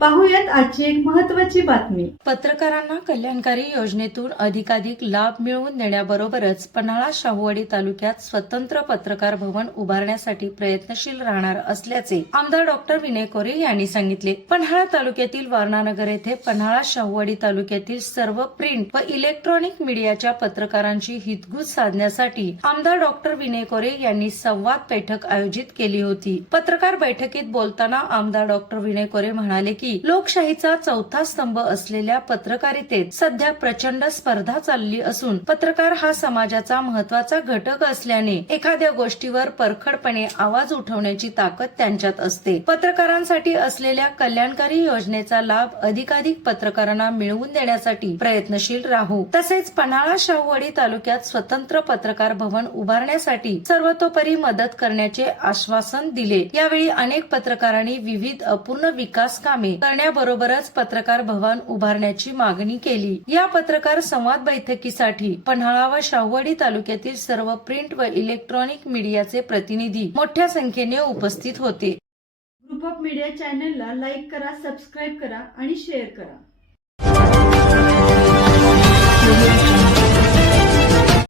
पाहूयात आजची एक महत्वाची बातमी. पत्रकारांना कल्याणकारी योजनेतून अधिकाधिक लाभ मिळवून देण्याबरोबरच पन्हाळा शाहूवाडी तालुक्यात स्वतंत्र पत्रकार भवन उभारण्यासाठी प्रयत्नशील राहणार असल्याचे आमदार डॉक्टर विनय कोरे यांनी सांगितले. पन्हाळा तालुक्यातील वारणानगर येथे पन्हाळा शाहूवाडी तालुक्यातील सर्व प्रिंट व इलेक्ट्रॉनिक मीडियाच्या पत्रकारांची हितगुज साधण्यासाठी आमदार डॉक्टर विनय कोरे यांनी संवाद बैठक आयोजित केली होती. पत्रकार बैठकीत बोलताना आमदार डॉक्टर विनय कोरे म्हणाले की लोकशाहीचा चौथा स्तंभ असलेल्या पत्रकारितेत सध्या प्रचंड स्पर्धा चालली असून पत्रकार हा समाजाचा महत्त्वाचा घटक असल्याने एखाद्या गोष्टीवर परखडपणे आवाज उठवण्याची ताकद त्यांच्यात असते. पत्रकारांसाठी असलेल्या कल्याणकारी योजनेचा लाभ अधिकाधिक पत्रकारांना मिळवून देण्यासाठी प्रयत्नशील राहू. तसेच पन्हाळा शाहूवाडी तालुक्यात स्वतंत्र पत्रकार भवन उभारण्यासाठी सर्वतोपरी मदत करण्याचे आश्वासन दिले. यावेळी अनेक पत्रकारांनी विविध अपूर्ण विकास कामे करण्याबरोबरच पत्रकार भवन उभारण्याची मागणी केली. या पत्रकार संवाद बैठकीसाठी पन्हाळा व शाहवाडी तालुक्यातील सर्व प्रिंट व इलेक्ट्रॉनिक मीडियाचे प्रतिनिधी मोठ्या संख्येने उपस्थित होते. ग्रुप ऑफ मीडिया चॅनलला लाईक करा सबस्क्राईब करा आणि शेअर करा.